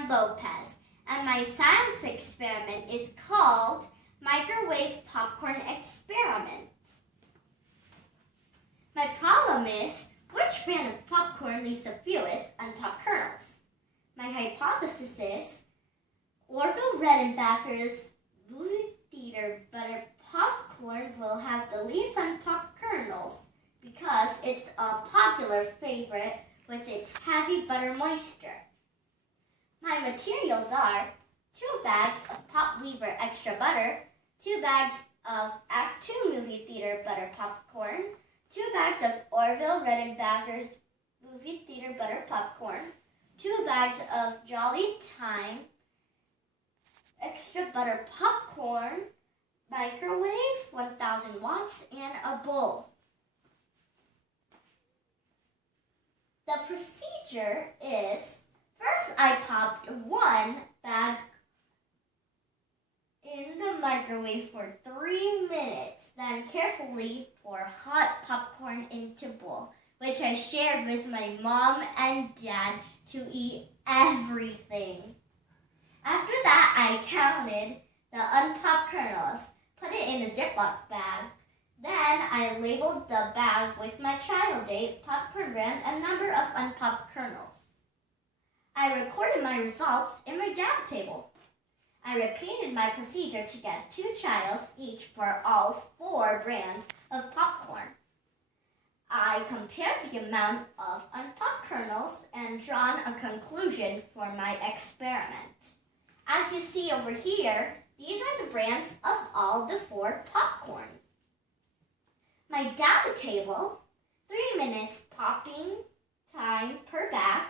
Juan Lopez, and my science experiment is called Microwave Popcorn Experiment. My problem is, which brand of popcorn leaves the fewest unpopped kernels? My hypothesis is, Orville Redenbacher's Movie Theater Butter Popcorn will have the least unpopped kernels because it's a popular favorite with its heavy butter moisture. My materials are 2 bags of Pop Weaver Extra Butter, 2 bags of Act 2 Movie Theater Butter Popcorn, 2 bags of Orville Redenbacher's Movie Theater Butter Popcorn, 2 bags of Jolly Time Extra Butter Popcorn, microwave, 1000 watts, and a bowl. The procedure is, first I popped 1 bag in the microwave for 3 minutes, then carefully pour hot popcorn into a bowl, which I shared with my mom and dad to eat everything. After that, I counted the unpopped kernels, put it in a Ziploc bag. Then I labeled the bag with my child date, popcorn brand, and number of unpopped kernels. I recorded my results in my data table. I repeated my procedure to get 2 childs each for all 4 brands of popcorn. I compared the amount of unpopped kernels and drawn a conclusion for my experiment. As you see over here, these are the brands of all the 4 popcorns. My data table, 3 minutes popping time per bag,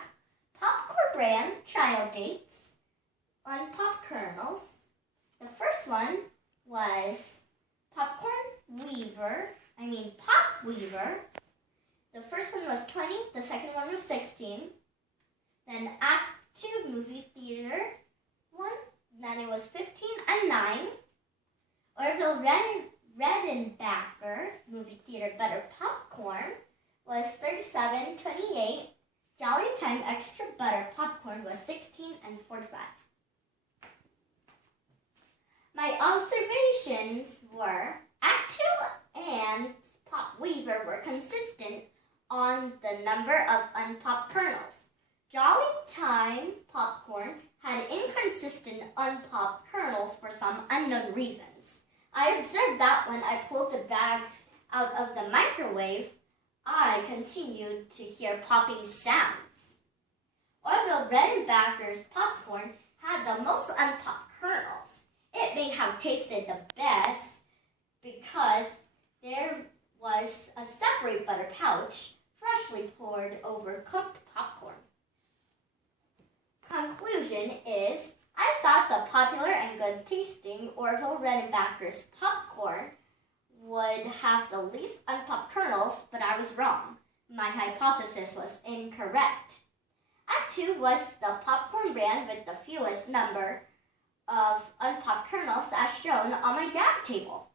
popcorn brand, child dates, unpopped kernels. The first one was Pop Weaver. The first one was 20, the second one was 16. Then Act 2 Movie Theater 1, then it was 15 and 9. Orville Redenbacher Movie Theater Butter Popcorn was 37.28. Jolly Time Extra Butter Popcorn was 16 and 45. My observations were Act 2 and Pop Weaver were consistent on the number of unpopped kernels. Jolly Time Popcorn had inconsistent unpopped kernels for some unknown reasons. I observed that when I pulled the bag out of the microwave, I continued to hear popping sounds. Orville Redenbacher's popcorn had the most unpopped kernels. It may have tasted the best because there was a separate butter pouch freshly poured over cooked popcorn. Conclusion is, I thought the popular and good-tasting Orville Redenbacher's popcorn would have the least unpopped kernels, but I was wrong. My hypothesis was incorrect. Act 2 was the popcorn brand with the fewest number of unpopped kernels as shown on my data table.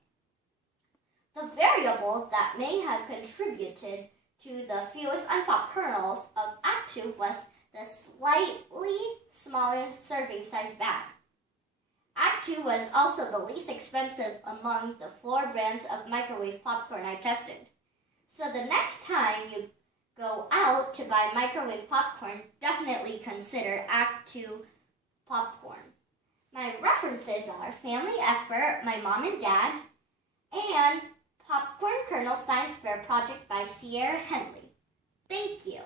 The variable that may have contributed to the fewest unpopped kernels of Act 2 was the slightly smaller serving size bag. Act 2 was also the least expensive among the 4 brands of microwave popcorn I tested. So the next time you go out to buy microwave popcorn, definitely consider Act 2 popcorn. My references are Family Effort, my mom and dad, and Popcorn Kernel Science Fair Project by Sierra Henley. Thank you.